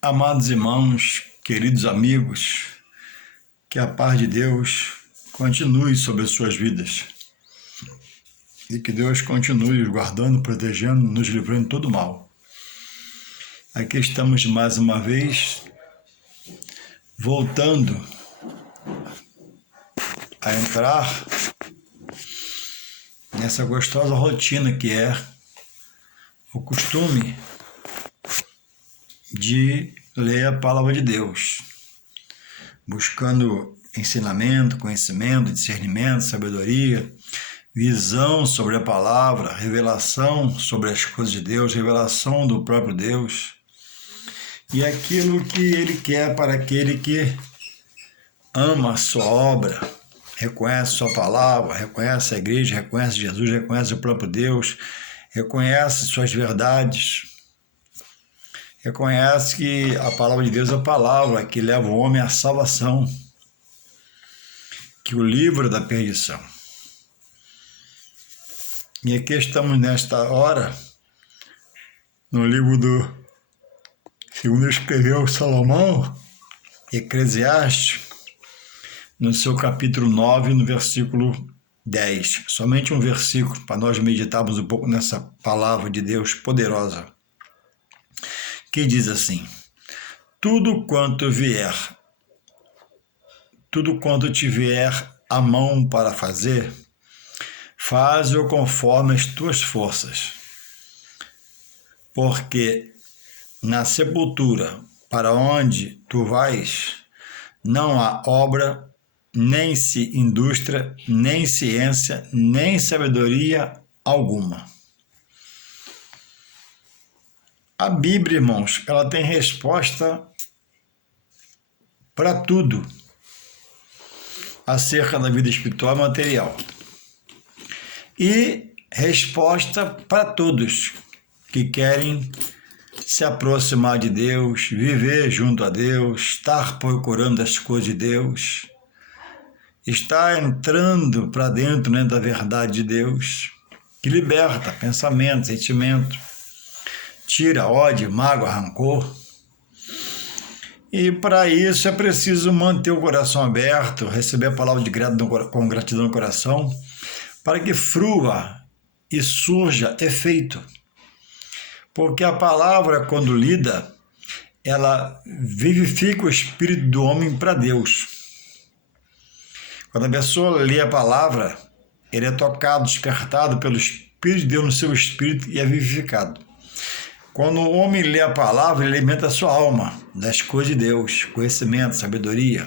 Amados irmãos, queridos amigos, que a paz de Deus continue sobre as suas vidas e que Deus continue os guardando, protegendo, nos livrando de todo mal. Aqui estamos mais uma vez voltando a entrar nessa gostosa rotina que é o costume de ler a palavra de Deus, buscando ensinamento, conhecimento, discernimento, sabedoria, visão sobre a palavra, revelação sobre as coisas de Deus, revelação do próprio Deus e aquilo que Ele quer para aquele que ama a sua obra, reconhece sua palavra, reconhece a igreja, reconhece Jesus, reconhece o próprio Deus, reconhece suas verdades, reconhece que a palavra de Deus é a palavra que leva o homem à salvação, que o livra da perdição. E aqui estamos nesta hora, no livro do, segundo escreveu Salomão, Eclesiastes, no seu capítulo 9, no versículo 10. Somente um versículo para nós meditarmos um pouco nessa palavra de Deus poderosa, que diz assim: tudo quanto te vier a mão para fazer, faz-o conforme as tuas forças, porque na sepultura para onde tu vais, não há obra, nem indústria, nem ciência, nem sabedoria alguma. A Bíblia, irmãos, ela tem resposta para tudo acerca da vida espiritual e material. E resposta para todos que querem se aproximar de Deus, viver junto a Deus, estar procurando as coisas de Deus, estar entrando para dentro, né, da verdade de Deus, que liberta pensamento, sentimento, tira ódio, mágoa, rancor. E para isso é preciso manter o coração aberto, receber a palavra de gratidão, com gratidão no coração, para que frua e surja efeito. Porque a palavra, quando lida, ela vivifica o espírito do homem para Deus. Quando a pessoa lê a palavra, ele é tocado, despertado pelo Espírito de Deus no seu espírito e é vivificado. Quando o homem lê a palavra, ele alimenta a sua alma das coisas de Deus, conhecimento, sabedoria.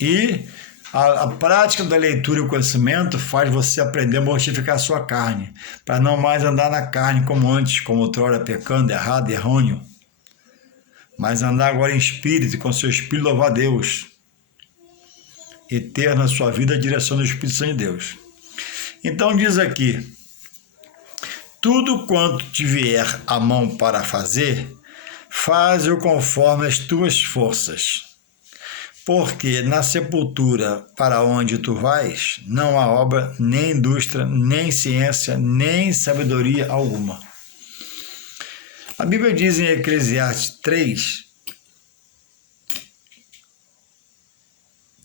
E a prática da leitura e o conhecimento faz você aprender a mortificar a sua carne, para não mais andar na carne como antes, como outrora, pecando, errado, errôneo, mas andar agora em espírito, com seu espírito louvar a Deus e ter na sua vida a direção do Espírito Santo de Deus. Então diz aqui: tudo quanto te vier a mão para fazer, faz-o conforme as tuas forças. Porque na sepultura para onde tu vais, não há obra, nem indústria, nem ciência, nem sabedoria alguma. A Bíblia diz em Eclesiastes 3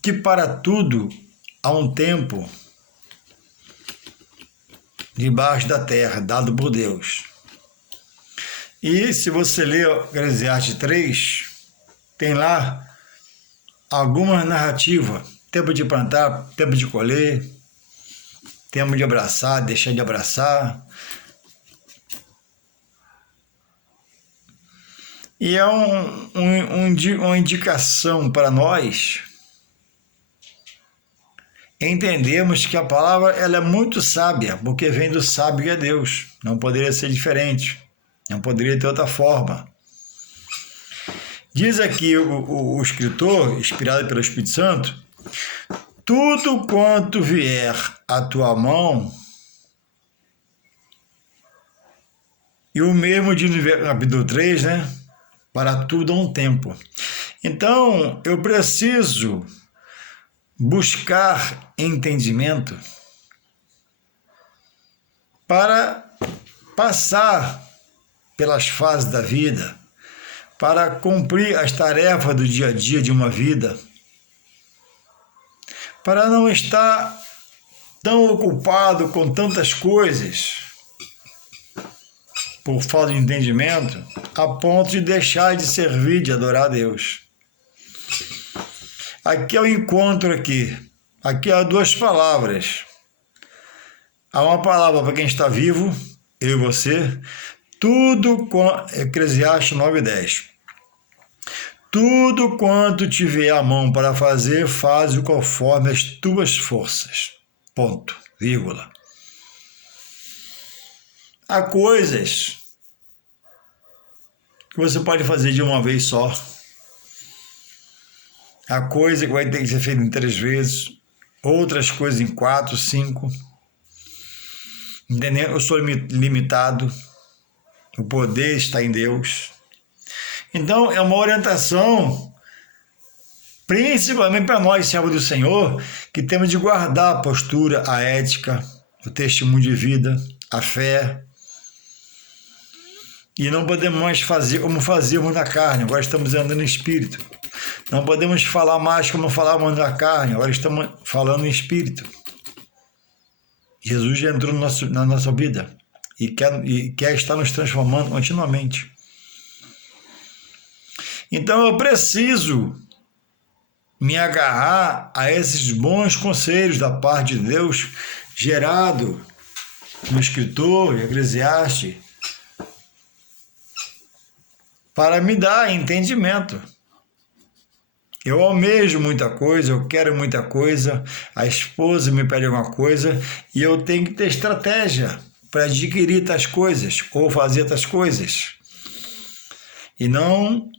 que para tudo há um tempo debaixo da terra, dado por Deus. E se você ler Eclesiastes 3, tem lá alguma narrativa: tempo de plantar, tempo de colher, tempo de abraçar, deixar de abraçar. E é uma indicação para nós entendemos que a palavra ela é muito sábia, porque vem do sábio que é Deus. Não poderia ser diferente, não poderia ter outra forma. Diz aqui o escritor, inspirado pelo Espírito Santo: tudo quanto vier à tua mão, e o mesmo diz no capítulo 3, né? Para tudo há um tempo. Então, eu preciso buscar entendimento para passar pelas fases da vida, para cumprir as tarefas do dia a dia de uma vida, para não estar tão ocupado com tantas coisas, por falta de entendimento, a ponto de deixar de servir, de adorar a Deus. Aqui é o encontro aqui. Aqui há duas palavras. Há uma palavra para quem está vivo, eu e você, tudo com Eclesiastes 9:10. Tudo quanto tiver a mão para fazer, faz-o conforme as tuas forças. Ponto, vírgula. Há coisas que você pode fazer de uma vez só. Há coisa que vai ter que ser feita em 3 vezes, outras coisas em 4, 5. Entendeu? Eu sou limitado, o poder está em Deus. Então, é uma orientação, principalmente para nós, servos do Senhor, que temos de guardar a postura, a ética, o testemunho de vida, a fé. E não podemos mais fazer como fazíamos na carne, agora estamos andando no Espírito. Não podemos falar mais como falávamos na carne, agora estamos falando em Espírito. Jesus já entrou na nossa vida e quer estar nos transformando continuamente. Então eu preciso me agarrar a esses bons conselhos da parte de Deus, gerado no escritor, Eclesiastes, para me dar entendimento. Eu almejo muita coisa, eu quero muita coisa, a esposa me pede alguma coisa e eu tenho que ter estratégia para adquirir tais coisas ou fazer tais coisas. E não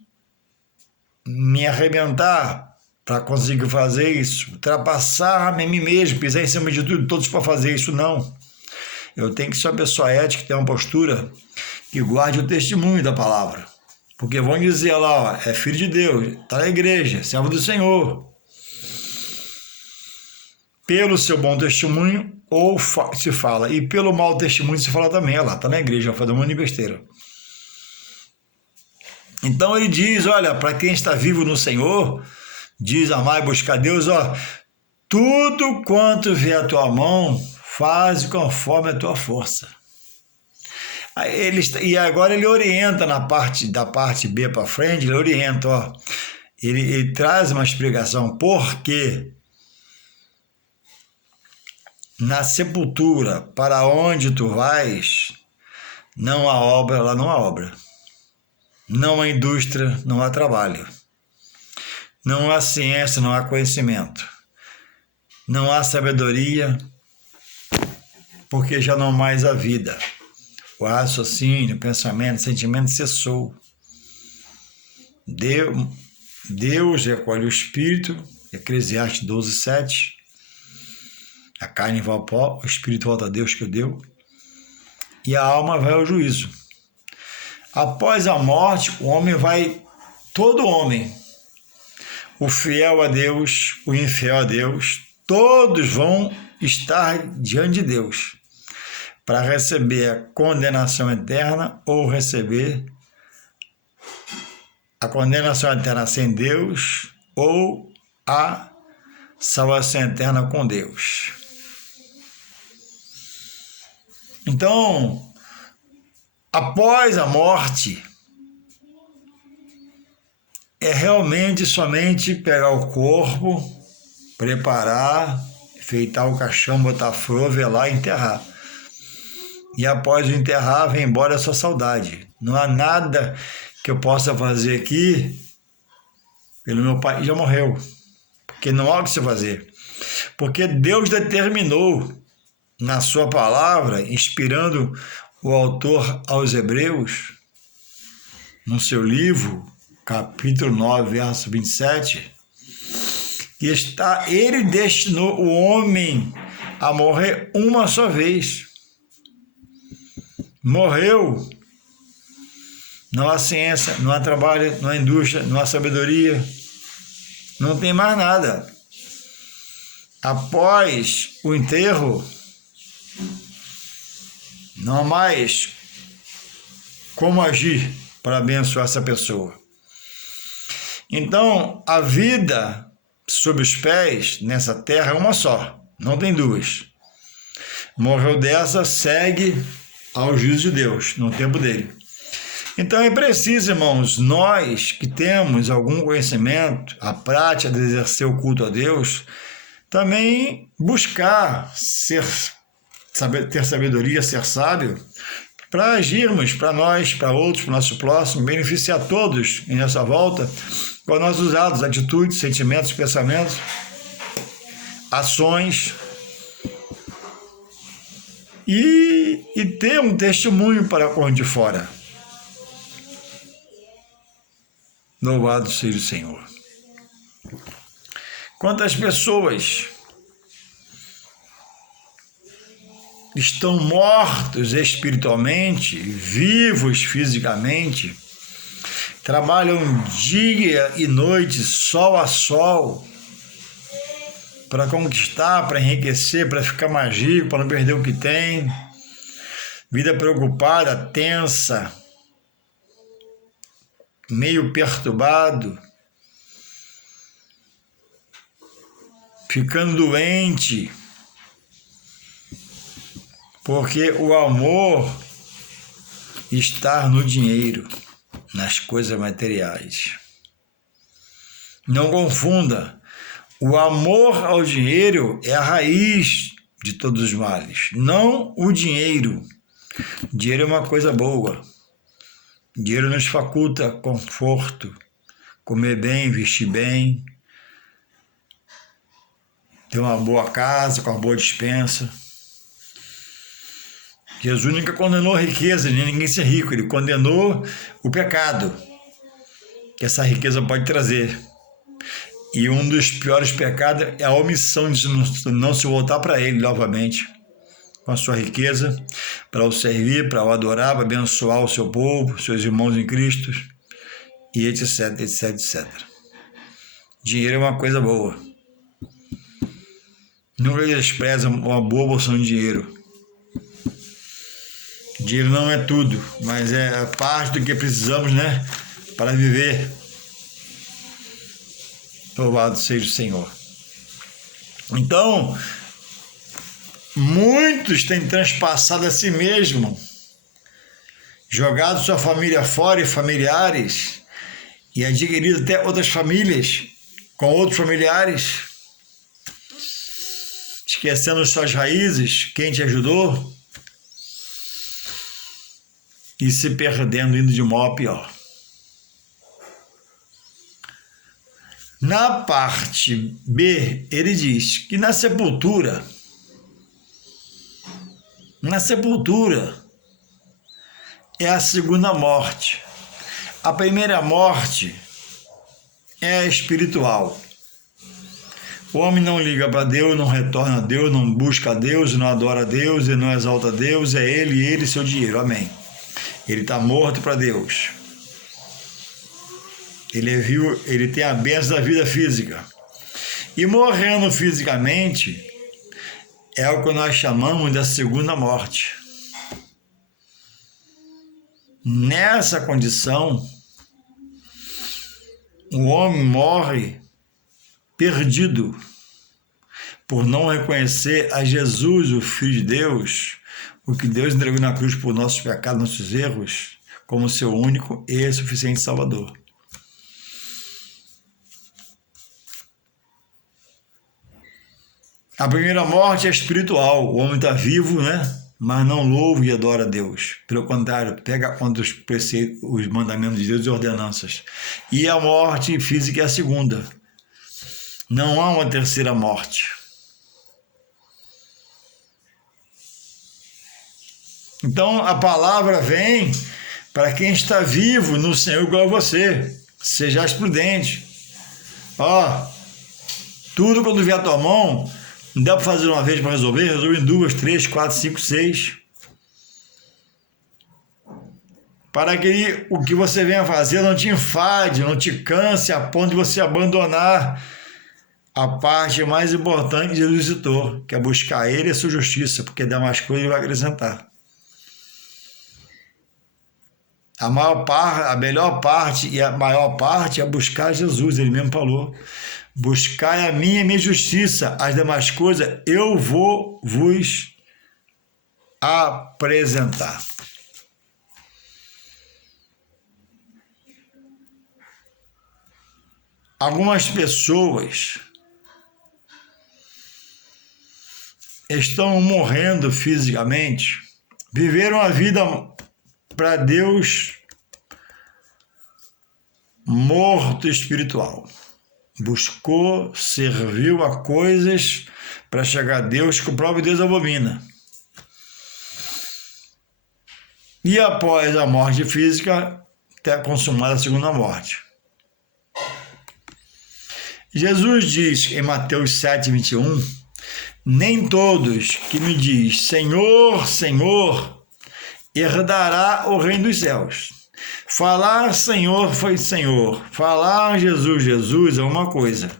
me arrebentar para conseguir fazer isso, ultrapassar a mim mesmo, pisar em cima de tudo, todos para fazer isso, não. Eu tenho que ser uma pessoa ética, que tenha uma postura que guarde o testemunho da palavra. Porque vão dizer lá, ó, é filho de Deus, está na igreja, servo do Senhor. Pelo seu bom testemunho, ou se fala, e pelo mau testemunho se fala também, olha lá, está na igreja, vai fazer uma besteira. Então ele diz, olha, para quem está vivo no Senhor, diz amar e buscar Deus, ó, tudo quanto vier a tua mão, faz conforme a tua força. E agora ele orienta da parte B para frente, ele orienta, ó, ele traz uma explicação, porque na sepultura, para onde tu vais, não há obra, lá não há obra. Não há indústria, não há trabalho. Não há ciência, não há conhecimento. Não há sabedoria, porque já não mais há vida. O raciocínio, o pensamento, o sentimento cessou. Deus recolhe o espírito, Eclesiastes 12:7. A carne vai ao pó, o espírito volta a Deus que o deu. E a alma vai ao juízo. Após a morte, todo homem, o fiel a Deus, o infiel a Deus, todos vão estar diante de Deus para receber a condenação eterna ou receber a condenação eterna sem Deus ou a salvação eterna com Deus. Então, após a morte, é realmente somente pegar o corpo, preparar, enfeitar o caixão, botar flor, velar e enterrar. E após o enterrar, vem embora a sua saudade. Não há nada que eu possa fazer aqui pelo meu pai, já morreu. Porque não há o que se fazer. Porque Deus determinou na sua palavra, inspirando o autor aos Hebreus, no seu livro, capítulo 9, verso 27, que ele destinou o homem a morrer uma só vez. Morreu. Não há ciência, não há trabalho, não há indústria, não há sabedoria, não tem mais nada. Após o enterro, não há mais como agir para abençoar essa pessoa. Então, a vida sob os pés nessa terra é uma só, não tem duas. Morreu dessa, segue ao juízo de Deus, no tempo dele. Então é preciso, irmãos, nós que temos algum conhecimento, a prática de exercer o culto a Deus, também buscar ter sabedoria, ser sábio, para agirmos para nós, para outros, para o nosso próximo, beneficiar todos em nossa volta, com os nossos atos, atitudes, sentimentos, pensamentos, ações, e ter um testemunho para com de fora. Louvado seja o Senhor. Quantas pessoas estão mortos espiritualmente, vivos fisicamente, trabalham dia e noite, sol a sol, para conquistar, para enriquecer, para ficar mais rico, para não perder o que tem. Vida preocupada, tensa, meio perturbado, ficando doente, porque o amor está no dinheiro, nas coisas materiais. Não confunda, o amor ao dinheiro é a raiz de todos os males, não o dinheiro. Dinheiro é uma coisa boa. Dinheiro nos faculta conforto, comer bem, vestir bem, ter uma boa casa, com uma boa despensa. Jesus nunca condenou a riqueza, nem ninguém ser rico. Ele condenou o pecado que essa riqueza pode trazer. E um dos piores pecados é a omissão de não se voltar para Ele novamente, com a sua riqueza, para o servir, para o adorar, para abençoar o seu povo, seus irmãos em Cristo, e etc, etc, etc. Dinheiro é uma coisa boa. Nunca despreza uma boa porção de dinheiro. Dinheiro não é tudo, mas é parte do que precisamos, né, para viver. Louvado seja o Senhor. Então, muitos têm transpassado a si mesmo, jogado sua família fora e familiares, e adquirido até outras famílias com outros familiares, esquecendo suas raízes, quem te ajudou, e se perdendo, indo de mal a pior. Na parte B, ele diz que na sepultura é a segunda morte. A primeira morte é espiritual. O homem não liga para Deus, não retorna a Deus, não busca a Deus, não adora a Deus, ele não exalta a Deus, é ele e seu dinheiro. Amém. Ele está morto para Deus. Ele tem a bênção da vida física. E morrendo fisicamente é o que nós chamamos da segunda morte. Nessa condição, o homem morre perdido por não reconhecer a Jesus, o Filho de Deus, o que Deus entregou na cruz por nossos pecados, nossos erros, como seu único e suficiente Salvador. A primeira morte é espiritual. O homem está vivo, né? Mas não louva e adora a Deus. Pelo contrário, pega contra os mandamentos de Deus e ordenanças. E a morte física é a segunda. Não há uma terceira morte. Então a palavra vem para quem está vivo no Senhor igual a você. Sejais prudente. Tudo quando vier à tua mão, não dá para fazer uma vez para resolver, resolve em 2, 3, 4, 5, 6. Para que o que você venha fazer não te enfade, não te canse a ponto de você abandonar a parte mais importante de Jesus citou, que é buscar Ele e a sua justiça, porque dá mais coisa e vai acrescentar. A melhor parte e a maior parte é buscar Jesus, ele mesmo falou. Buscai a minha justiça, as demais coisas eu vou vos apresentar. Algumas pessoas estão morrendo fisicamente, viveram a vida para Deus morto espiritual. Buscou, serviu a coisas para chegar a Deus que o próprio Deus abomina. E após a morte física, até consumada a segunda morte. Jesus diz em Mateus 7:21, nem todos que me diz Senhor, Senhor, herdará o reino dos céus. Falar Senhor foi Senhor, falar Jesus, Jesus é uma coisa.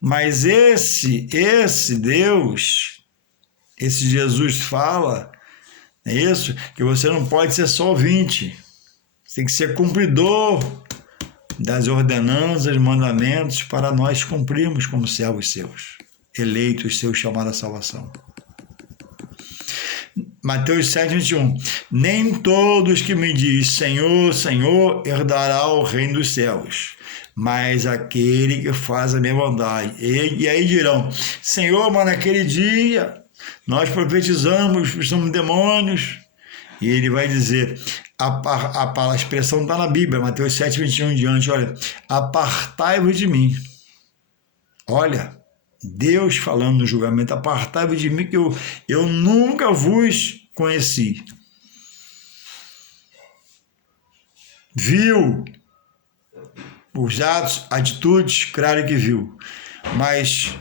Mas esse Deus, esse Jesus fala, é isso, que você não pode ser só ouvinte, você tem que ser cumpridor das ordenanças, mandamentos, para nós cumprirmos como servos seus, eleitos seus, chamados à salvação. Mateus 7:21, nem todos que me diz Senhor, Senhor, herdará o reino dos céus, mas aquele que faz a minha vontade. E aí dirão, Senhor, mas naquele dia nós profetizamos, expulsamos demônios. E ele vai dizer, a expressão está na Bíblia, Mateus 7:21 em diante, olha, apartai-vos de mim. Olha, Deus falando no julgamento, apartai-vos de mim que eu nunca vos conheci. Viu os atos, atitudes, claro que viu, mas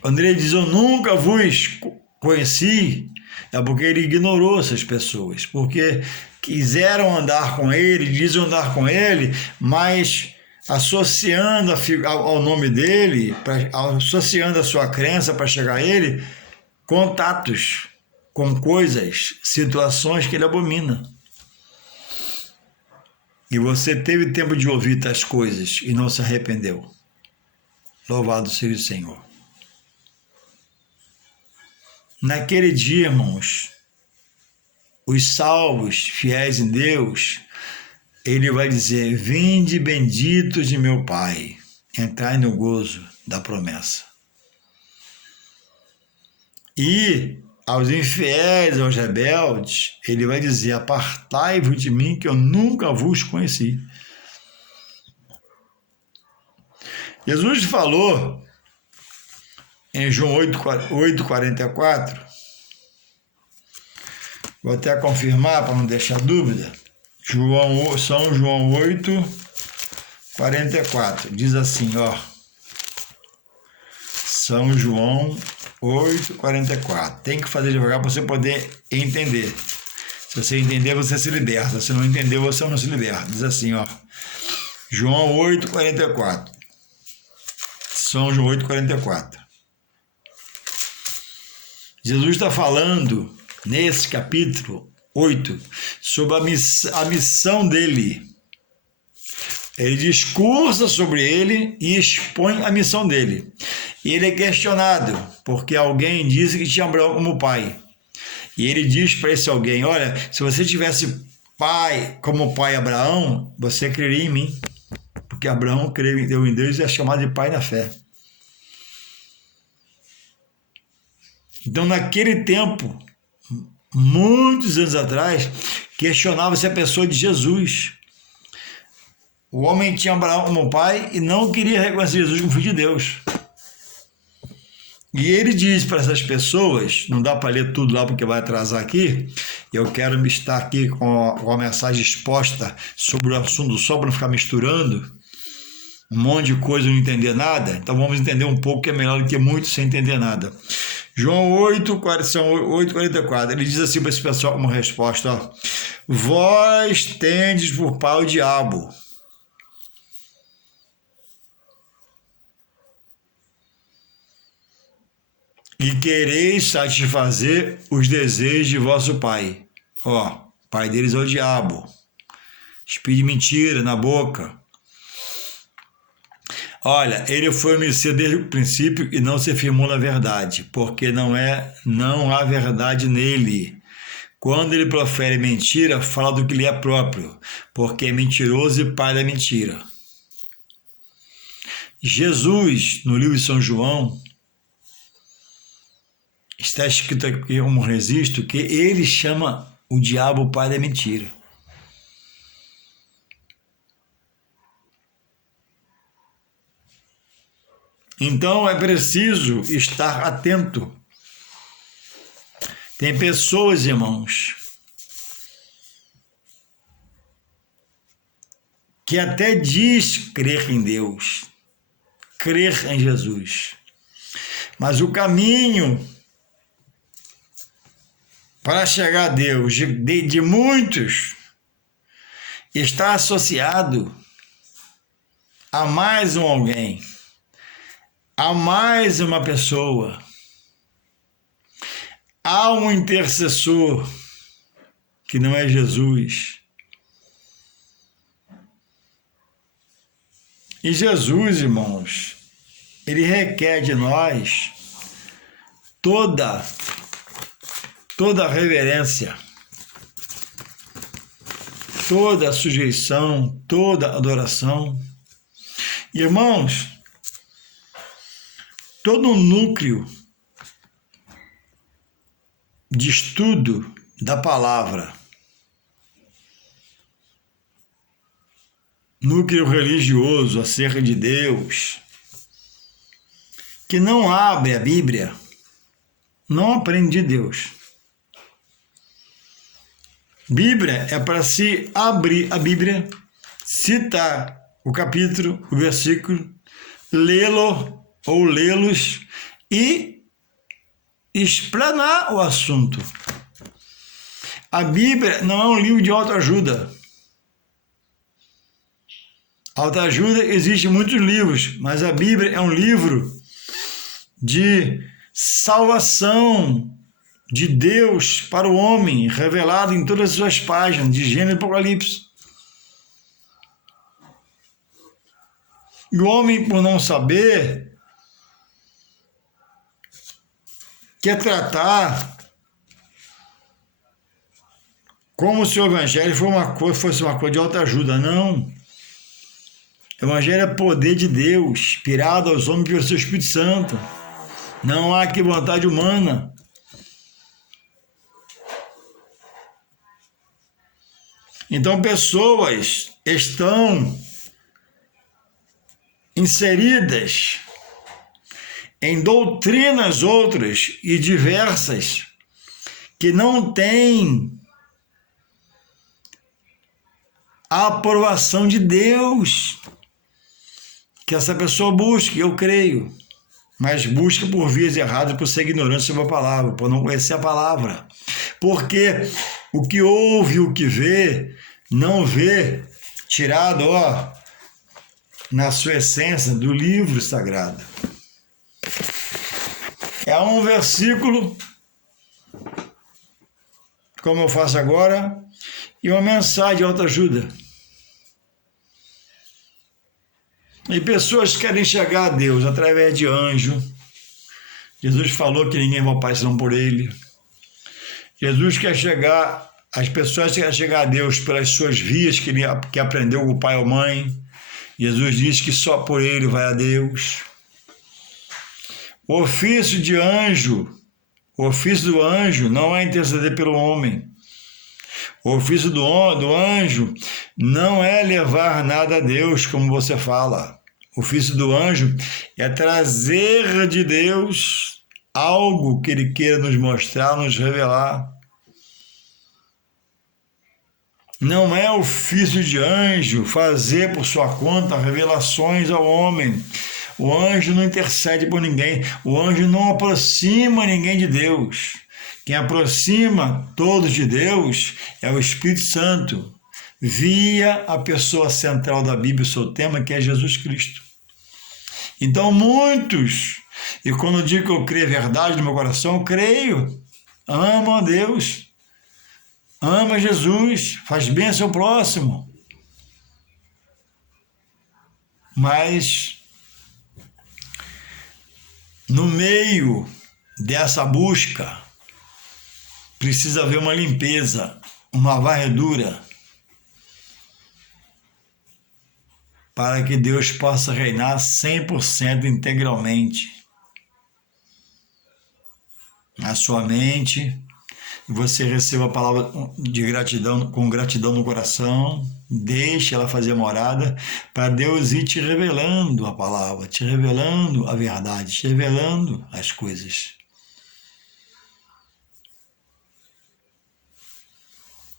quando ele diz eu nunca vos conheci, é porque ele ignorou essas pessoas, porque quiseram andar com ele, dizem andar com ele, mas associando ao nome dele, associando a sua crença para chegar a ele, contatos com coisas, situações que ele abomina. E você teve tempo de ouvir tais coisas e não se arrependeu. Louvado seja o Senhor. Naquele dia, irmãos, os salvos, fiéis em Deus, ele vai dizer, vinde benditos de meu Pai, entrai no gozo da promessa. E aos infiéis, aos rebeldes, ele vai dizer, apartai-vos de mim que eu nunca vos conheci. Jesus falou em João 8:44, vou até confirmar para não deixar dúvida, São João 8:44, diz assim, ó, São João 8:44, tem que fazer devagar para você poder entender. Se você entender, você se liberta, se não entender, você não se liberta. Diz assim, ó, João 8:44, São João 8:44. Jesus está falando, nesse capítulo 8, sobre a missão dele. Ele discursa sobre ele e expõe a missão dele. E ele é questionado, porque alguém disse que tinha Abraão como pai. E ele diz para esse alguém, olha, se você tivesse pai como pai Abraão, você creria em mim. Porque Abraão creu em Deus e é chamado de pai na fé. Então, naquele tempo, muitos anos atrás, questionava-se a pessoa de Jesus. O homem tinha Abraão como pai e não queria reconhecer Jesus como filho de Deus. E ele diz para essas pessoas, não dá para ler tudo lá porque vai atrasar aqui, eu quero estar aqui com a mensagem exposta sobre o assunto só para não ficar misturando um monte de coisa e não entender nada. Então vamos entender um pouco que é melhor do que muito sem entender nada. João 8:44, ele diz assim para esse pessoal como resposta, ó, vós tendes por pai o diabo. E quereis satisfazer os desejos de vosso pai. Ó, pai deles é o diabo. Espírito de mentira na boca. Olha, ele foi homicida desde o princípio e não se firmou na verdade, porque não há verdade nele. Quando ele profere mentira, fala do que lhe é próprio, porque é mentiroso e pai da mentira. Jesus, no livro de São João, está escrito aqui como registro que ele chama o diabo o pai da mentira. Então é preciso estar atento. Tem pessoas, irmãos, que até diz crer em Deus, crer em Jesus, mas o caminho para chegar a Deus de muitos está associado a mais um alguém, a mais uma pessoa, há um intercessor que não é Jesus. E Jesus, irmãos, ele requer de nós toda reverência, toda sujeição, toda adoração. Irmãos, todo o núcleo de estudo da palavra, núcleo religioso acerca de Deus, que não abre a Bíblia, não aprende de Deus. Bíblia é para se abrir a Bíblia, citar o capítulo, o versículo, lê-lo ou lê-los e explanar o assunto. A Bíblia não é um livro de autoajuda. Autoajuda existe muitos livros, mas a Bíblia é um livro de salvação de Deus para o homem, revelado em todas as suas páginas, de Gênesis e Apocalipse. E o homem, por não saber, quer tratar como se o Evangelho fosse uma coisa de autoajuda. Não. O Evangelho é poder de Deus, inspirado aos homens pelo seu Espírito Santo. Não há aqui vontade humana. Então, pessoas estão inseridas em doutrinas outras e diversas que não têm a aprovação de Deus. Que essa pessoa busque, eu creio, mas busca por vias erradas, por ser ignorante sobre a palavra, por não conhecer a palavra. Porque o que ouve, o que vê, não vê, tirado, na sua essência, do livro sagrado. É um versículo, como eu faço agora, e uma mensagem de autoajuda. E pessoas querem chegar a Deus através de anjo. Jesus falou que ninguém vai ao Pai senão por ele. Jesus quer chegar, as pessoas querem chegar a Deus pelas suas vias que aprendeu com o pai ou mãe. Jesus diz que só por ele vai a Deus. O ofício de anjo, o ofício do anjo não é interceder pelo homem. O ofício do anjo não é levar nada a Deus, como você fala. O ofício do anjo é trazer de Deus algo que ele queira nos mostrar, nos revelar. Não é ofício de anjo fazer por sua conta revelações ao homem. O anjo não intercede por ninguém. O anjo não aproxima ninguém de Deus. Quem aproxima todos de Deus é o Espírito Santo, via a pessoa central da Bíblia, o seu tema, que é Jesus Cristo. Então, muitos, e quando eu digo que eu creio a verdade no meu coração, eu creio, amo a Deus, ama Jesus, faz bem ao seu próximo, mas no meio dessa busca precisa haver uma limpeza, uma varredura, para que Deus possa reinar 100% integralmente na sua mente, e você receba a palavra de gratidão, com gratidão no coração, deixe ela fazer morada, para Deus ir te revelando a palavra, te revelando a verdade, te revelando as coisas.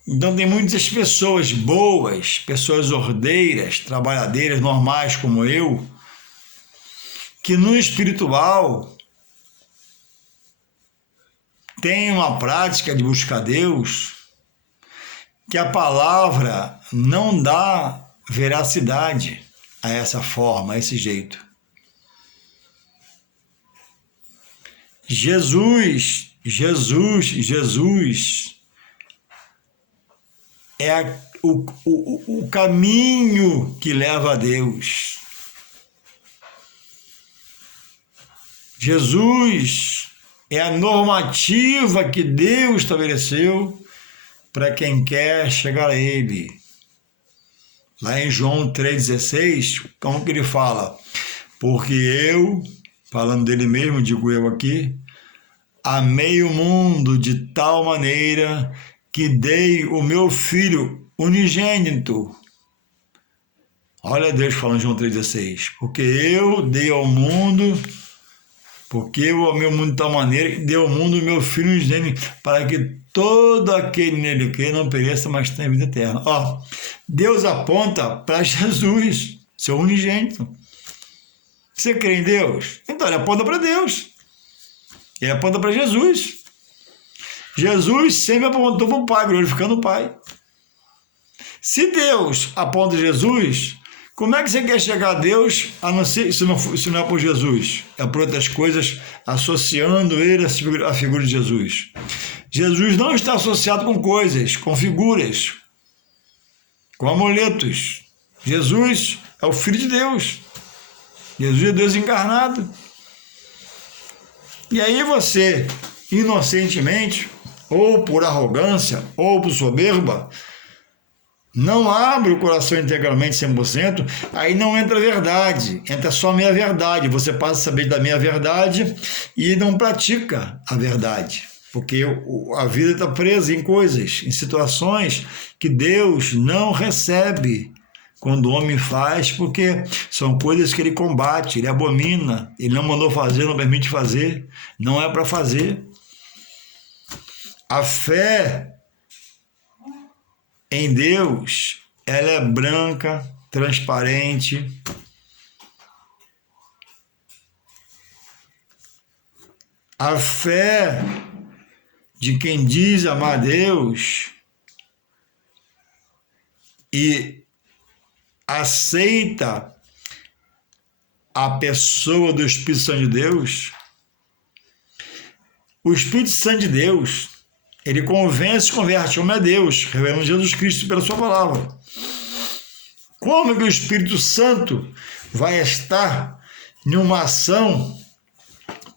Então tem muitas pessoas boas, pessoas ordeiras, trabalhadeiras, normais como eu, que no espiritual tem uma prática de buscar Deus, que a palavra não dá veracidade a essa forma, a esse jeito. Jesus é o caminho que leva a Deus. Jesus é a normativa que Deus estabeleceu para quem quer chegar a Ele. Lá em João 3,16, como que ele fala? Porque eu, falando dele mesmo, digo eu aqui, amei o mundo de tal maneira que dei o meu Filho unigênito. Olha Deus falando em João 3,16. Porque eu dei ao mundo... Porque eu amei o mundo de tal maneira que deu ao mundo o meu Filho unigênito, para que todo aquele nele crê não pereça, mas tenha vida eterna. Ó, Deus aponta para Jesus, seu unigênito. Você crê em Deus? Então ele aponta para Deus. Ele aponta para Jesus. Jesus sempre apontou para o Pai, glorificando o Pai. Se Deus aponta Jesus, como é que você quer chegar a Deus, a não ser, se não é por Jesus? É por outras coisas, associando ele à figura de Jesus. Jesus não está associado com coisas, com figuras, com amuletos. Jesus é o Filho de Deus. Jesus é Deus encarnado. E aí você, inocentemente, ou por arrogância, ou por soberba, não abre o coração integralmente 100%, aí não entra a verdade, entra só a meia-verdade. Você passa a saber da meia-verdade e não pratica a verdade, porque a vida está presa em coisas, em situações que Deus não recebe quando o homem faz, porque são coisas que ele combate, ele abomina, ele não mandou fazer, não permite fazer, não é para fazer. A fé em Deus, ela é branca, transparente. A fé de quem diz amar a Deus e aceita a pessoa do Espírito Santo de Deus, o Espírito Santo de Deus, ele convence e converte homem a Deus, revelando Jesus Cristo pela sua palavra. Como que o Espírito Santo vai estar em uma ação,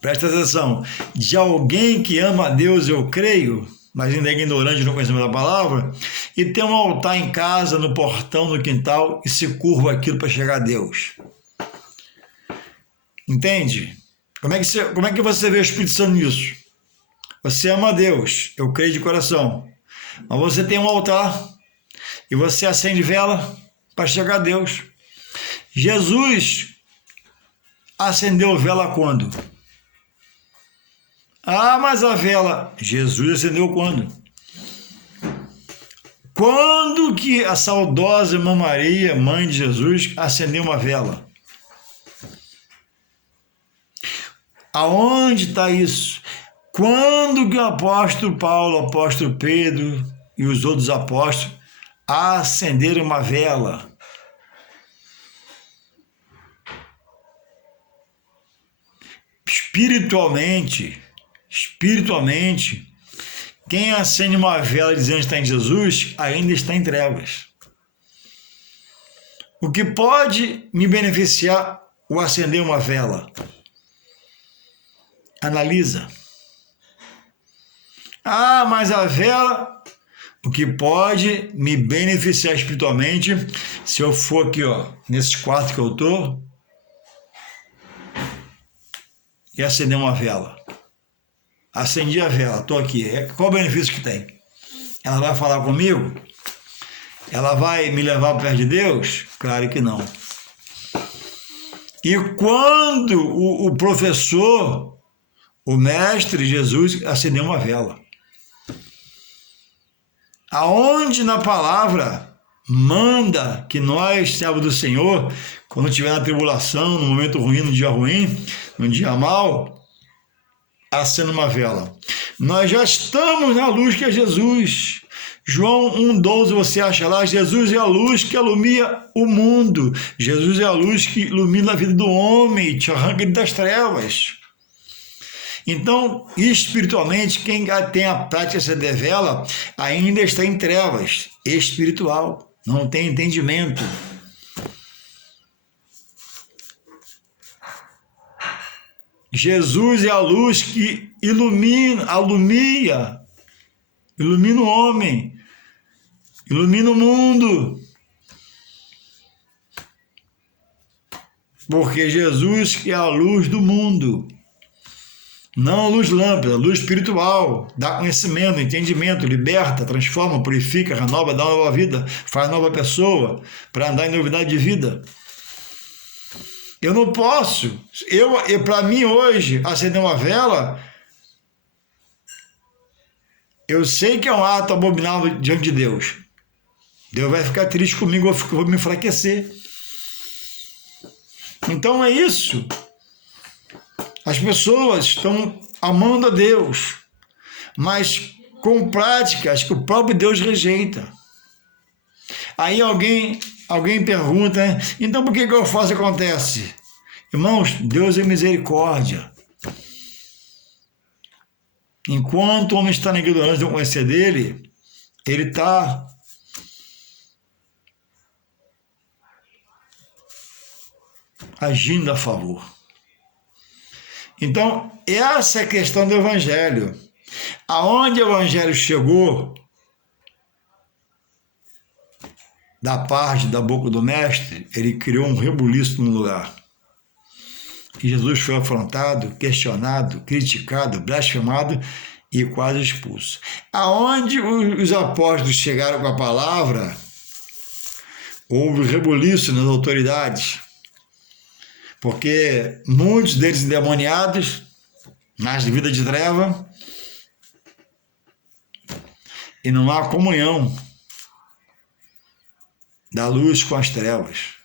presta atenção, de alguém que ama a Deus, eu creio, mas ainda é ignorante no conhecimento da palavra, e tem um altar em casa, no portão, no quintal, e se curva aquilo para chegar a Deus? Entende? Como é que você vê o Espírito Santo nisso? Você ama a Deus, eu creio de coração, mas você tem um altar e você acende vela para chegar a Deus. Jesus acendeu vela quando? Ah, mas a vela, Jesus acendeu quando? Quando que a saudosa irmã Maria, mãe de Jesus, acendeu uma vela? Aonde está isso? Quando que o apóstolo Paulo, o apóstolo Pedro e os outros apóstolos acenderam uma vela? Espiritualmente, Quem acende uma vela dizendo que está em Jesus, ainda está em trevas. O que pode me beneficiar o acender uma vela? Analisa. Ah, mas a vela, o que pode me beneficiar espiritualmente, se eu for aqui, ó, nesses quartos que eu estou, e acender uma vela. Acendi a vela, estou aqui. Qual o benefício que tem? Ela vai falar comigo? Ela vai me levar perto de Deus? Claro que não. E quando o professor, o mestre Jesus, acendeu uma vela? Aonde na palavra manda que nós, servos do Senhor, quando estiver na tribulação, no momento ruim, no dia ruim, no dia mau, acenda uma vela. Nós já estamos na luz que é Jesus. João 1,12, você acha lá, Jesus é a luz que ilumina o mundo. Jesus é a luz que ilumina a vida do homem, te arranca das trevas. Então, espiritualmente, quem tem a prática de acender vela ainda está em trevas espiritual, não tem entendimento. Jesus é a luz que ilumina o homem, ilumina o mundo. Porque Jesus é a luz do mundo. Não a luz lâmpada, a luz espiritual. Dá conhecimento, entendimento, liberta, transforma, purifica, renova, dá uma nova vida, faz nova pessoa para andar em novidade de vida. Eu não posso. Para mim hoje, acender uma vela, eu sei que é um ato abominável diante de Deus. Deus vai ficar triste comigo, eu vou me enfraquecer. Então é isso. As pessoas estão amando a Deus, mas com práticas que o próprio Deus rejeita. Aí alguém pergunta, né? Então por que eu faço acontece? Irmãos, Deus é misericórdia. Enquanto o homem está na ignorância de não conhecer dele, ele está agindo a favor. Então, essa é a questão do Evangelho. Aonde o Evangelho chegou, da parte da boca do Mestre, ele criou um rebuliço no lugar. E Jesus foi afrontado, questionado, criticado, blasfemado e quase expulso. Aonde os apóstolos chegaram com a palavra, houve rebuliço nas autoridades, porque muitos deles endemoniados, nascem de vida de treva, e não há comunhão da luz com as trevas.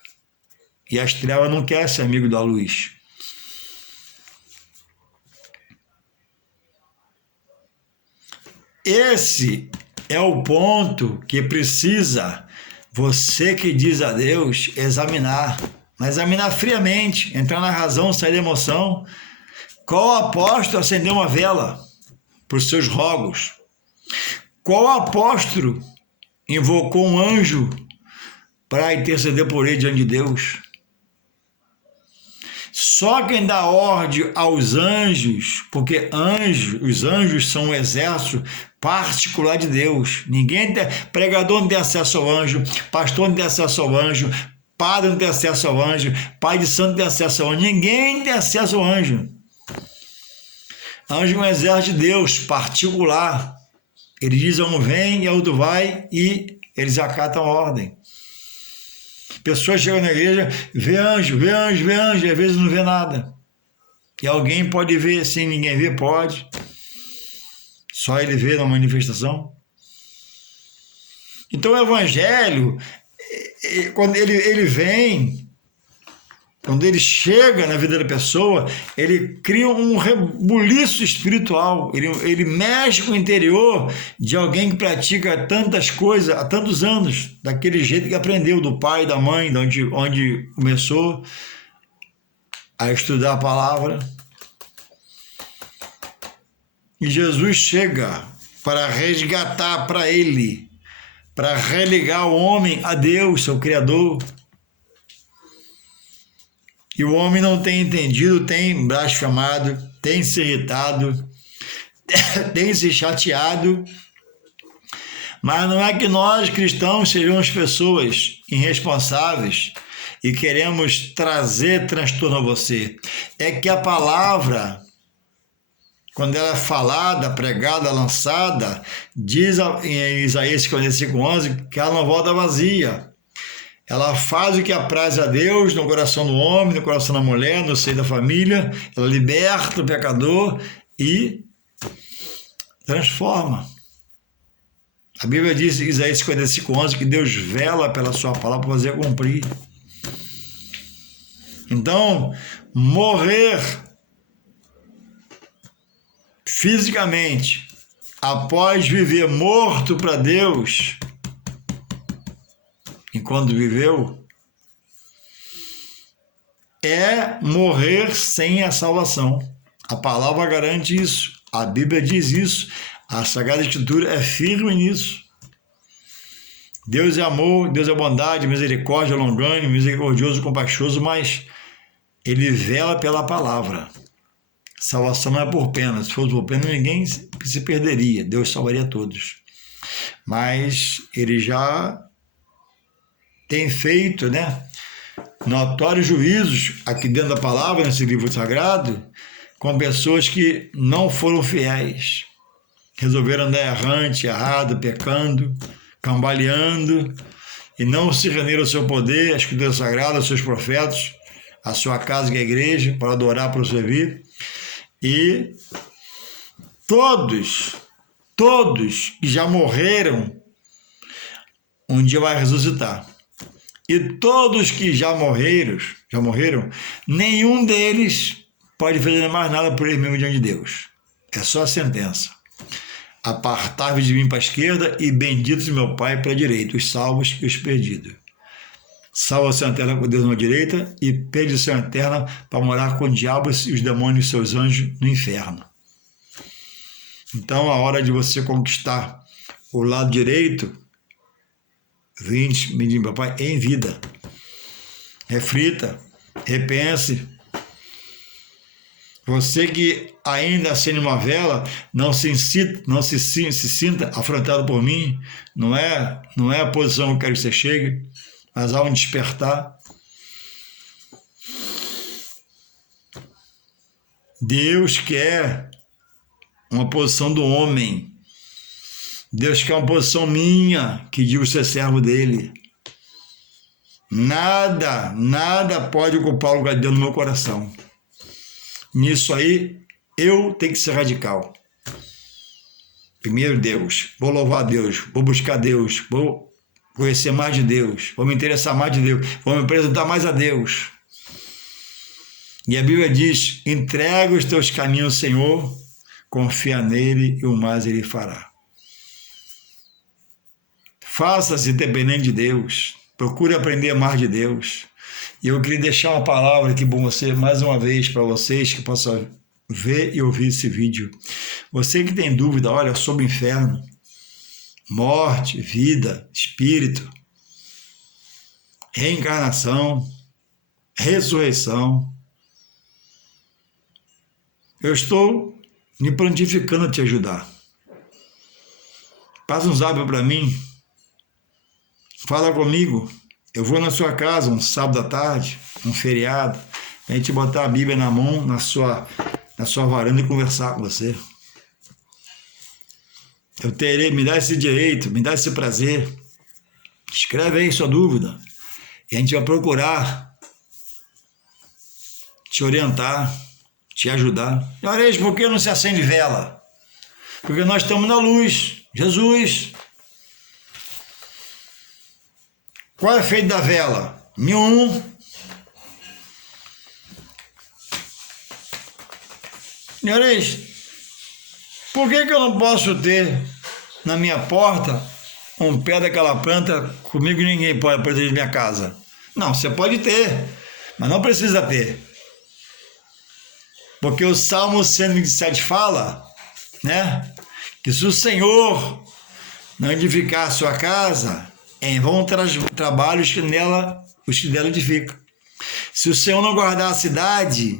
E as trevas não querem ser amigo da luz. Esse é o ponto que precisa você que diz a Deus examinar, mas examinar friamente, entrar na razão, sair da emoção. Qual apóstolo acendeu uma vela para os seus rogos? Qual apóstolo invocou um anjo para interceder por ele diante de Deus? Só quem dá ordem aos anjos, porque os anjos são um exército particular de Deus. Pregador não tem acesso ao anjo, pastor não tem acesso ao anjo, padre não tem acesso ao anjo, pai de santo não tem acesso ao anjo, ninguém tem acesso ao anjo. Anjo é um exército de Deus particular. Ele diz a um vem e a outro vai e eles acatam a ordem. Pessoas chegam na igreja, vê anjo, vê anjo, vê anjo, e às vezes não vê nada. E alguém pode ver sem ninguém ver? Pode. Só ele vê na manifestação. Então o evangelho, quando ele vem, quando ele chega na vida da pessoa, ele cria um rebuliço espiritual, ele mexe com o interior de alguém que pratica tantas coisas há tantos anos, daquele jeito que aprendeu do pai, da mãe, de onde começou a estudar a palavra. E Jesus chega para resgatar para Ele, para religar o homem a Deus, seu Criador. E o homem não tem entendido, tem blasfemado, tem se irritado, tem se chateado. Mas não é que nós, cristãos, sejamos pessoas irresponsáveis e queremos trazer transtorno a você. É que a palavra, quando ela é falada, pregada, lançada, diz em Isaías 55:11 que ela não volta vazia. Ela faz o que apraz a Deus no coração do homem, no coração da mulher, no seio da família. Ela liberta o pecador e transforma. A Bíblia diz em Isaías 55:11 que Deus vela pela sua palavra para fazer cumprir. Então, morrer fisicamente após viver morto para Deus, enquanto viveu, é morrer sem a salvação. A palavra garante isso, a Bíblia diz isso, a Sagrada Escritura é firme nisso. Deus é amor, Deus é bondade, misericórdia, longânimo, misericordioso, compaixoso, mas Ele vela pela palavra. Salvação não é por pena, se fosse por pena ninguém se perderia, Deus salvaria todos. Mas Ele já tem feito, notórios juízos aqui dentro da palavra, nesse livro sagrado, com pessoas que não foram fiéis, resolveram andar errante, errado, pecando, cambaleando, e não se renderam ao seu poder, à Escritura Sagrada, aos seus profetas, à sua casa, que é a igreja, para adorar, para servir. E todos que já morreram, um dia vai ressuscitar. E todos que já morreram, nenhum deles pode fazer mais nada por ele mesmo diante de Deus. É só a sentença. Apartai-vos de mim para a esquerda e benditos meu Pai para a direita, os salvos e os perdidos. Salva-se eterna com Deus na direita e perdição eterna para morar com o diabo e os demônios e seus anjos no inferno. Então, a hora de você conquistar o lado direito, vinde, menino papai, em vida. Reflita, repense. Você que ainda acende uma vela, não se sinta afrontado por mim. Não é a posição que eu quero que você chegue, mas há um despertar. Deus quer uma posição do homem. Deus quer uma posição minha, que digo ser servo dele. Nada pode ocupar o lugar de Deus no meu coração. Nisso aí, eu tenho que ser radical. Primeiro Deus, vou louvar a Deus, vou buscar Deus, vou conhecer mais de Deus, vou me interessar mais de Deus, vou me apresentar mais a Deus. E a Bíblia diz, entrega os teus caminhos ao Senhor, confia nele e o mais ele fará. Faça-se dependente de Deus, procure aprender mais de Deus. E eu queria deixar uma palavra aqui para você, mais uma vez, para vocês que possam ver e ouvir esse vídeo. Você que tem dúvida, olha, sobre o inferno, morte, vida, espírito, reencarnação, ressurreição. Eu estou me prontificando a te ajudar. Passa um zap para mim, fala comigo. Eu vou na sua casa um sábado à tarde, um feriado, a gente botar a Bíblia na mão, na sua varanda e conversar com você. Eu terei, me dá esse direito, me dá esse prazer. Escreve aí sua dúvida e a gente vai procurar te orientar, te ajudar. Juarez, por que não se acende vela? Porque nós estamos na luz. Jesus. Qual é o efeito da vela? Nenhum. Senhores, por que eu não posso ter na minha porta um pé daquela planta? Comigo ninguém pode proteger minha casa. Não, você pode ter, mas não precisa ter. Porque o Salmo 127 fala, que se o Senhor não edificar a sua casa, em vão trabalhos que nela os que dela edificam. Se o Senhor não guardar a cidade,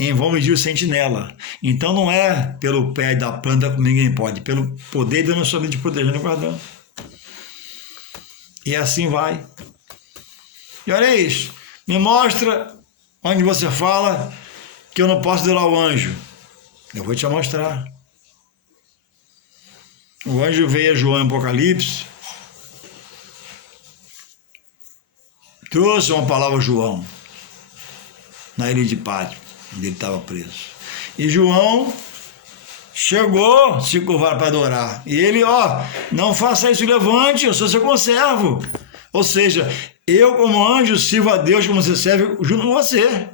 em vão medir o sentinela. Então não é pelo pé da planta como ninguém pode, pelo poder de Deus na sua vida de protegendo e guardando. E assim vai. E olha isso, me mostra onde você fala que eu não posso adorar o anjo. Eu vou te mostrar. O anjo veio a João em Apocalipse, trouxe uma palavra a João, na ilha de Pátio, onde ele estava preso. E João chegou, se curvar para adorar. E ele, não faça isso, levante, eu sou seu conservo. Ou seja, eu como anjo sirvo a Deus como você serve junto com você.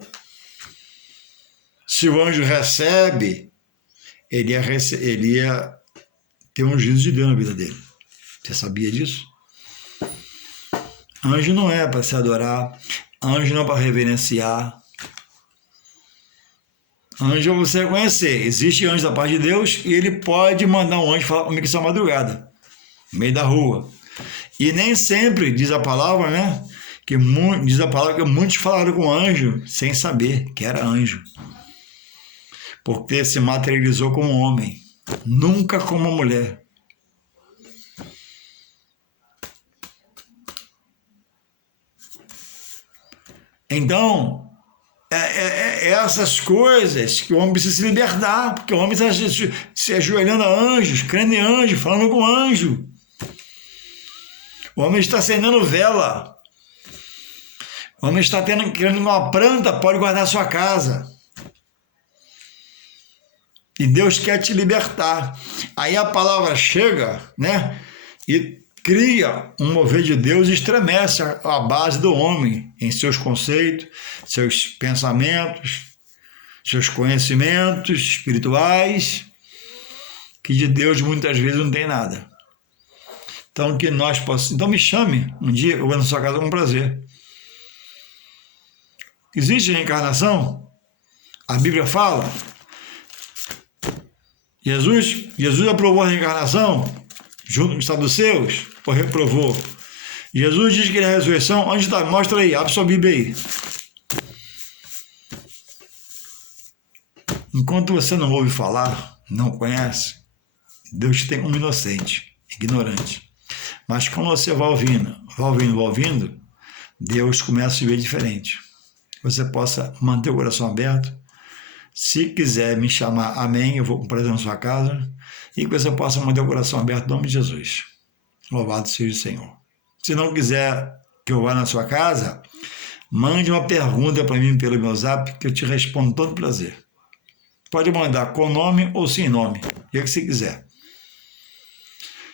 Se o anjo recebe, ele ia ter um juízo de Deus na vida dele. Você sabia disso? Anjo não é para se adorar, anjo não é para reverenciar. Anjo é você conhecer. Existe anjo da parte de Deus e ele pode mandar um anjo falar comigo essa madrugada, no meio da rua. E nem sempre, diz a palavra, né? Diz a palavra que muitos falaram com anjo sem saber que era anjo. Porque se materializou como homem, nunca como mulher. Então, essas coisas que o homem precisa se libertar, porque o homem está se ajoelhando a anjos, crendo em anjo, falando com anjo. O homem está acendendo vela. O homem está querendo uma planta, pode guardar a sua casa. E Deus quer te libertar. Aí a palavra chega, né? E cria um mover de Deus e estremece a base do homem em seus conceitos, seus pensamentos, seus conhecimentos espirituais, que de Deus muitas vezes não tem nada. Então que nós possamos. Então me chame um dia, eu vou na sua casa com prazer. Existe reencarnação? A Bíblia fala. Jesus aprovou a reencarnação junto com os saduceus, ou reprovou? Jesus diz que ele é a ressurreição. Onde está? Mostra aí, abre sua Bíblia aí. Enquanto você não ouve falar, não conhece, Deus tem um inocente, ignorante. Mas quando você vai ouvindo, Deus começa a se ver diferente. Você possa manter o coração aberto. Se quiser me chamar, amém, eu vou com prazer na sua casa. E que você possa manter o coração aberto em nome de Jesus. Louvado seja o Senhor. Se não quiser que eu vá na sua casa, mande uma pergunta para mim pelo meu zap, que eu te respondo todo prazer. Pode mandar com nome ou sem nome, o que você quiser.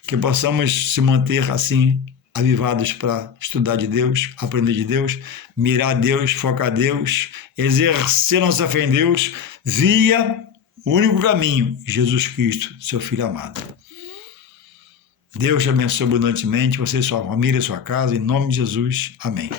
Que possamos se manter assim, avivados para estudar de Deus, aprender de Deus, mirar Deus, focar Deus, exercer nossa fé em Deus, via o único caminho, Jesus Cristo, seu Filho amado. Deus te abençoe abundantemente, você e sua família, sua casa, em nome de Jesus. Amém.